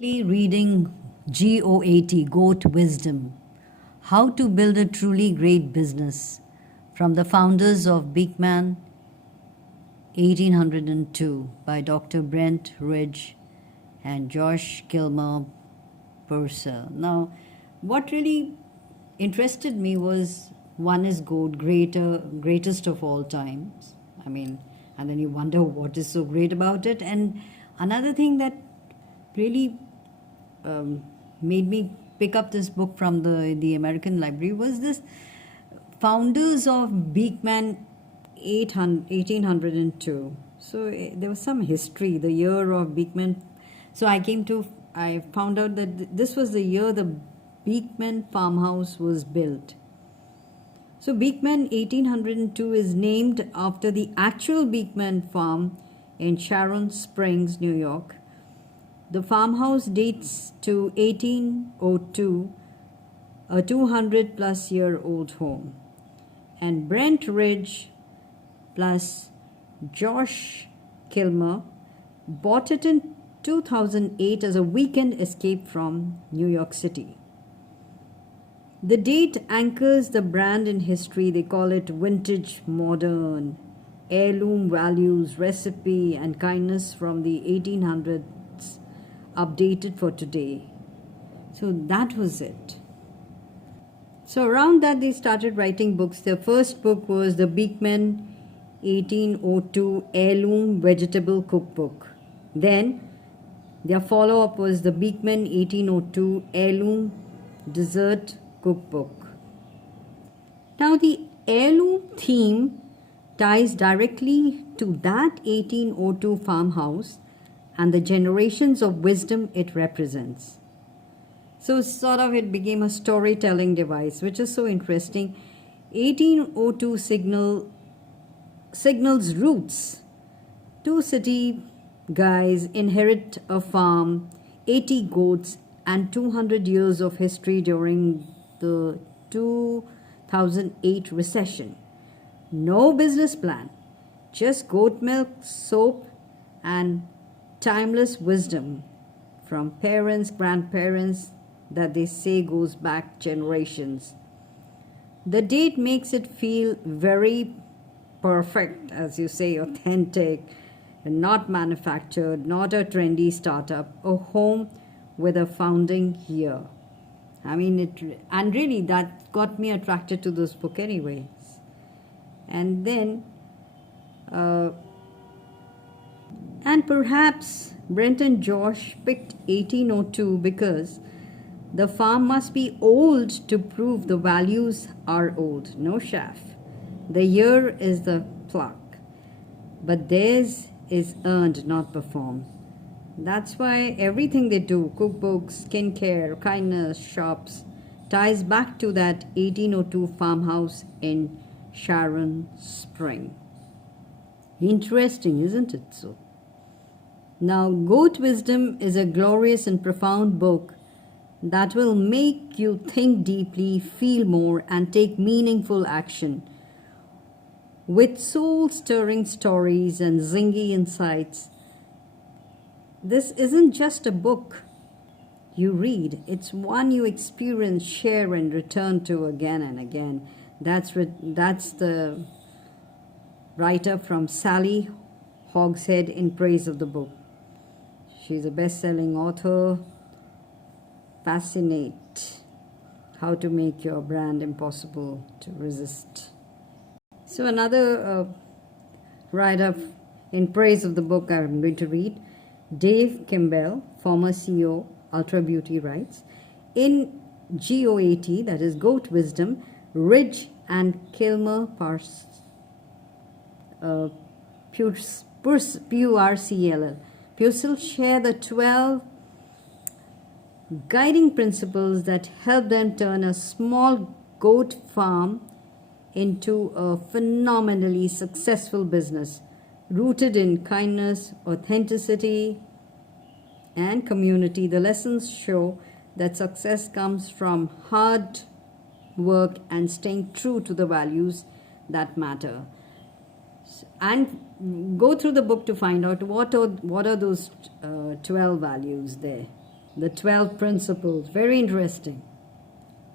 Reading G.O.A.T. Wisdom, How to Build a Truly Great Business, from the founders of Beekman 1802 by Dr. Brent Ridge and Josh Kilmer Purcell. Now, what really interested me was one is good, greatest of all times. And then you wonder what is so great about it. And another thing that really made me pick up this book from the American Library was this founders of Beekman 1802. So there was some history, the year of Beekman. So I found out that this was the year the Beekman farmhouse was built. So Beekman 1802 is named after the actual Beekman farm in Sharon Springs, New York. The farmhouse dates to 1802, a 200-plus-year-old home. And Brent Ridge plus Josh Kilmer bought it in 2008 as a weekend escape from New York City. The date anchors the brand in history. They call it vintage, modern, heirloom values, recipe, and kindness from the 1800s. Updated for today. So that was it. So around that they started writing books. Their first book was the Beekman 1802 Heirloom Vegetable Cookbook. Then their follow-up was the Beekman 1802 Heirloom Dessert Cookbook. Now the heirloom theme ties directly to that 1802 farmhouse and the generations of wisdom it represents. So sort of it became a storytelling device, which is so interesting. 1802 signals roots. Two city guys inherit a farm, 80 goats, and 200 years of history during the 2008 recession. No business plan, just goat milk, soap, and timeless wisdom from parents, grandparents that they say goes back generations. The date makes it feel very perfect, as you say, authentic, not manufactured, not a trendy startup, a home with a founding year. And really that got me attracted to this book anyways. And then and perhaps Brent and Josh picked 1802 because the farm must be old to prove the values are old. No chaff. The year is the clock. But theirs is earned, not performed. That's why everything they do, cookbooks, skincare, kindness, shops, ties back to that 1802 farmhouse in Sharon Spring. Interesting, isn't it so? Now, G.O.A.T. Wisdom is a glorious and profound book that will make you think deeply, feel more, and take meaningful action. With soul-stirring stories and zingy insights, this isn't just a book you read. It's one you experience, share, and return to again and again. That's the writer from Sally Hogshead in praise of the book. She's a best-selling author. Fascinate. How to make your brand impossible to resist. So another writer in praise of the book I'm going to read, Dave Kimball, former CEO, Ultra Beauty, writes, in G.O.A.T., that is G.O.A.T. Wisdom, Ridge and Kilmer Purcell share the 12 guiding principles that help them turn a small goat farm into a phenomenally successful business rooted in kindness, authenticity, and community. The lessons show that success comes from hard work and staying true to the values that matter. And go through the book to find out what are those 12 values there. The 12 principles. Very interesting.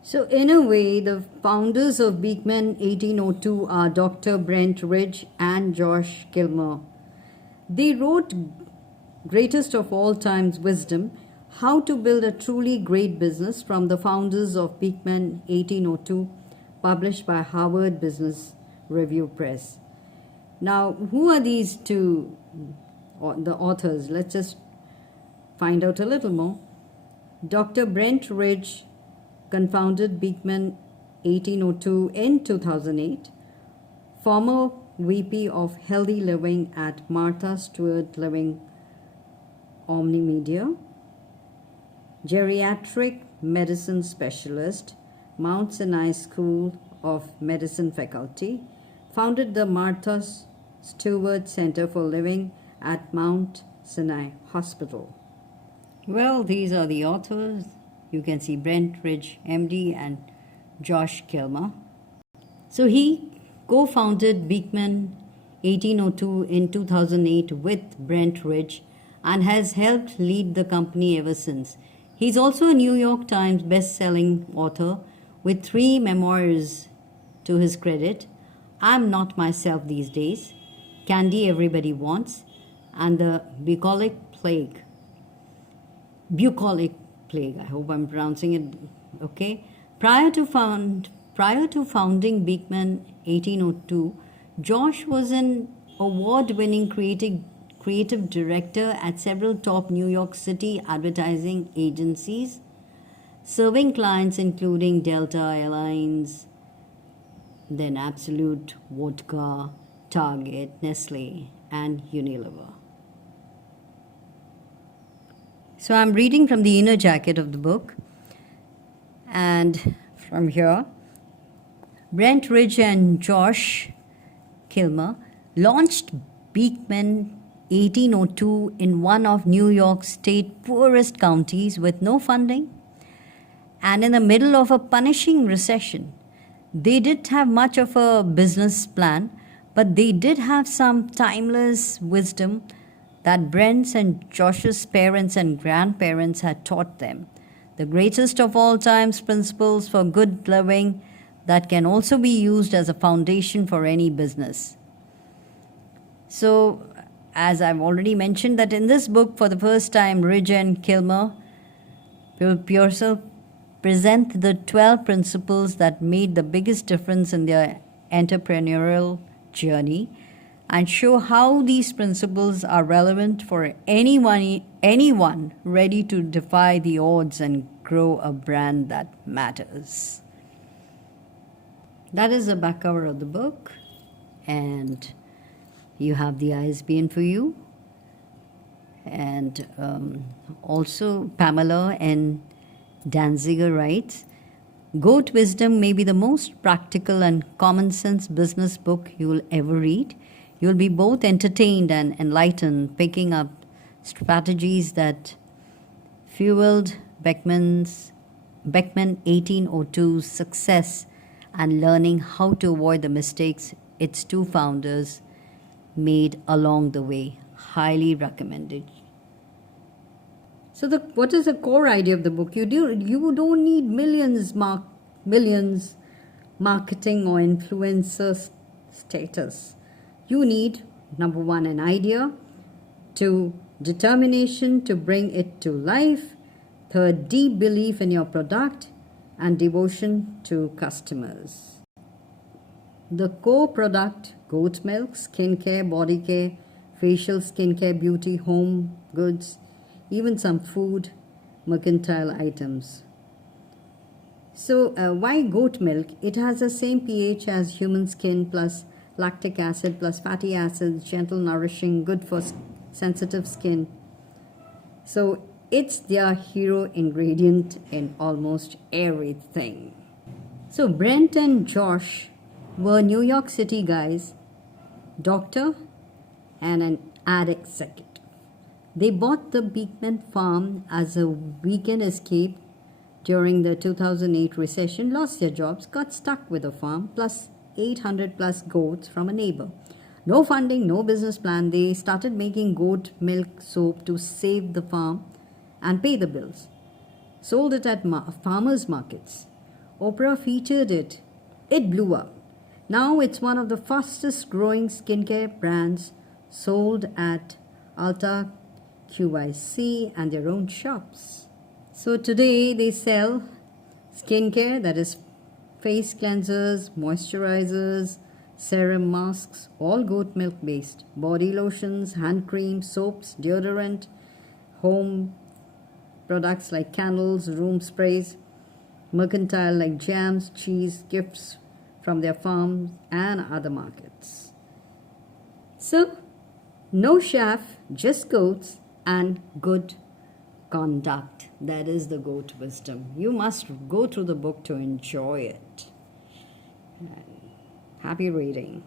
So, in a way, the founders of Beekman 1802 are Dr. Brent Ridge and Josh Kilmer. They wrote Greatest of All Times Wisdom, How to Build a Truly Great Business from the Founders of Beekman 1802, published by Harvard Business Review Press. Now, who are these two, the authors? Let's just find out a little more. Dr. Brent Ridge confounded Beekman 1802 in 2008, former VP of Healthy Living at Martha Stewart Living Omnimedia, geriatric medicine specialist, Mount Sinai School of Medicine faculty, founded the Martha Stewart Center for Living at Mount Sinai Hospital. Well, these are the authors. You can see Brent Ridge, MD, and Josh Kilmer. So he co-founded Beekman 1802 in 2008 with Brent Ridge and has helped lead the company ever since. He's also a New York Times best-selling author with 3 memoirs to his credit: I'm Not Myself These Days, Candy Everybody Wants, and the Bucolic Plague. I hope I'm pronouncing it okay. Prior to founding Beekman 1802, Josh was an award-winning creative director at several top New York City advertising agencies, serving clients including Delta Airlines, then Absolute Vodka, Target, Nestle, and Unilever. So I'm reading from the inner jacket of the book, and from here, Brent Ridge and Josh Kilmer launched Beekman 1802 in one of New York State's poorest counties with no funding and in the middle of a punishing recession. They didn't have much of a business plan, but they did have some timeless wisdom that Brent's and Josh's parents and grandparents had taught them. The greatest of all times principles for good living that can also be used as a foundation for any business. So, as I've already mentioned, that in this book, for the first time, Ridge and Kilmer, Purcell, present the 12 principles that made the biggest difference in their entrepreneurial journey and show how these principles are relevant for anyone ready to defy the odds and grow a brand that matters. That is the back cover of the book, and you have the ISBN for you. And also Pamela and Danziger writes, G.O.A.T. Wisdom may be the most practical and common sense business book you will ever read. You'll be both entertained and enlightened, picking up strategies that fueled Beekman 1802's success and learning how to avoid the mistakes its 2 founders made along the way. Highly recommended. So what is the core idea of the book? You don't need millions marketing or influencer status. You need, number 1, an idea, 2, determination to bring it to life, 3rd, deep belief in your product, and devotion to customers. The core product, goat milk, skincare, body care, facial skincare, beauty, home goods, even some food, mercantile items. So why goat milk? It has the same pH as human skin plus lactic acid plus fatty acids, gentle, nourishing, good for sensitive skin. So it's their hero ingredient in almost everything. So Brent and Josh were New York City guys, doctor and an ad executive. They bought the Beekman farm as a weekend escape during the 2008 recession, lost their jobs, got stuck with the farm, plus 800 plus goats from a neighbor. No funding, no business plan. They started making goat milk soap to save the farm and pay the bills. Sold it at farmers' markets. Oprah featured it. It blew up. Now it's one of the fastest growing skincare brands, sold at Ulta, QVC, and their own shops. So today they sell skincare, that is face cleansers, moisturizers, serum masks, all goat milk based, body lotions, hand creams, soaps, deodorant, home products like candles, room sprays, mercantile like jams, cheese, gifts from their farms and other markets. So, no chaff, just goats and good conduct. That is the goat wisdom. You must go through the book to enjoy it. Happy reading.